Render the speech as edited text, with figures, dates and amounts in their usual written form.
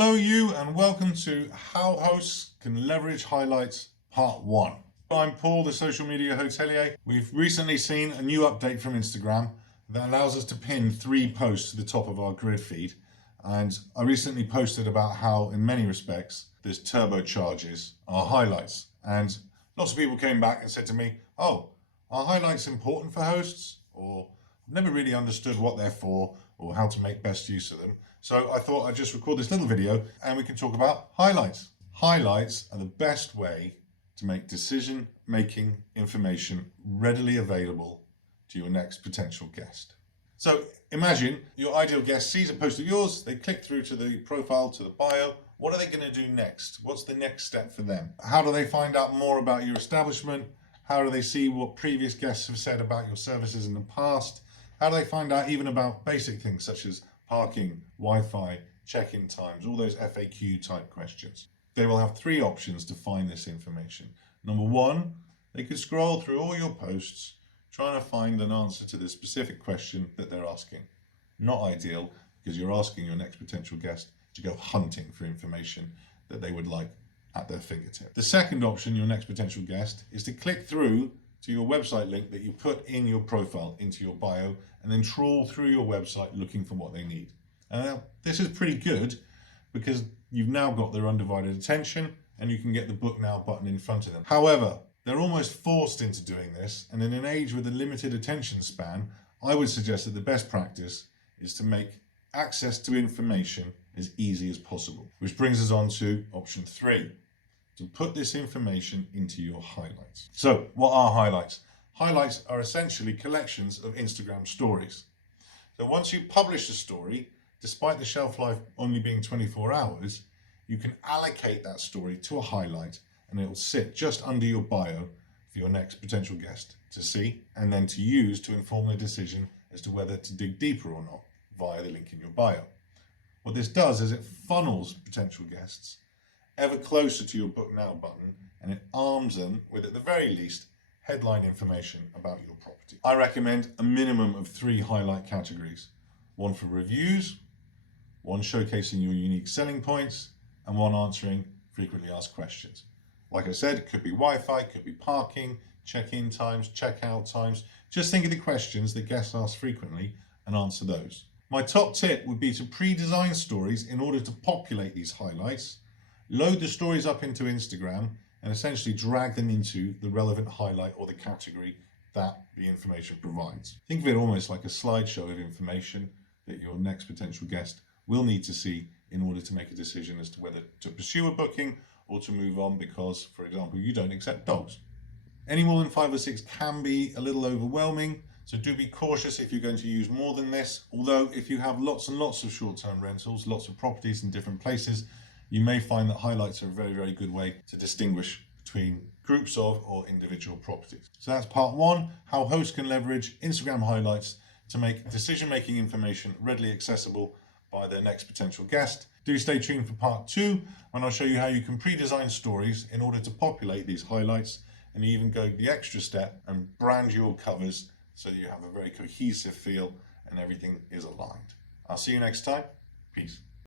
Hello you and welcome to How Hosts Can Leverage Highlights Part 1. I'm Paul, the social media hotelier. We've recently seen a new update from Instagram that allows us to pin 3 posts to the top of our grid feed. And I recently posted about how, in many respects, this turbocharges our highlights. And lots of people came back and said to me, oh, are highlights important for hosts? Or I've never really understood what they're for or how to make best use of them. So I thought I'd just record this little video and we can talk about highlights. Highlights are the best way to make decision-making information readily available to your next potential guest. So imagine your ideal guest sees a post of yours, they click through to the profile, to the bio. What are they going to do next? What's the next step for them? How do they find out more about your establishment? How do they see what previous guests have said about your services in the past? How do they find out even about basic things such as parking, Wi-Fi, check-in times, all those FAQ type questions? They will have 3 options to find this information. Number 1, they could scroll through all your posts trying to find an answer to the specific question that they're asking. Not ideal, because you're asking your next potential guest to go hunting for information that they would like at their fingertip. The second option, your next potential guest, is to click through to your website link that you put in your profile into your bio and then trawl through your website looking for what they need. And this is pretty good because you've now got their undivided attention and you can get the book now button in front of them. However, they're almost forced into doing this, and in an age with a limited attention span, I would suggest that the best practice is to make access to information as easy as possible. Which brings us on to option 3, to put this information into your highlights. So what are highlights? Highlights are essentially collections of Instagram stories. So once you publish a story, despite the shelf life only being 24 hours, you can allocate that story to a highlight and it will sit just under your bio for your next potential guest to see and then to use to inform the decision as to whether to dig deeper or not via the link in your bio. What this does is it funnels potential guests ever closer to your book now button, and it arms them with, at the very least, headline information about your property. I recommend a minimum of 3 highlight categories. 1 for reviews, 1 showcasing your unique selling points, and 1 answering frequently asked questions. Like I said, it could be Wi-Fi, it could be parking, check-in times, check-out times. Just think of the questions that guests ask frequently and answer those. My top tip would be to pre-design stories in order to populate these highlights, load the stories up into Instagram, and essentially drag them into the relevant highlight or the category that the information provides. Think of it almost like a slideshow of information that your next potential guest will need to see in order to make a decision as to whether to pursue a booking or to move on because, for example, you don't accept dogs. Any more than 5 or 6 can be a little overwhelming, so do be cautious if you're going to use more than this. Although if you have lots and lots of short-term rentals, lots of properties in different places, you may find that highlights are a very, very good way to distinguish between groups of or individual properties. So that's part 1, how hosts can leverage Instagram highlights to make decision-making information readily accessible by their next potential guest. Do stay tuned for part 2, when I'll show you how you can pre-design stories in order to populate these highlights and even go the extra step and brand your covers so that you have a very cohesive feel and everything is aligned. I'll see you next time. Peace.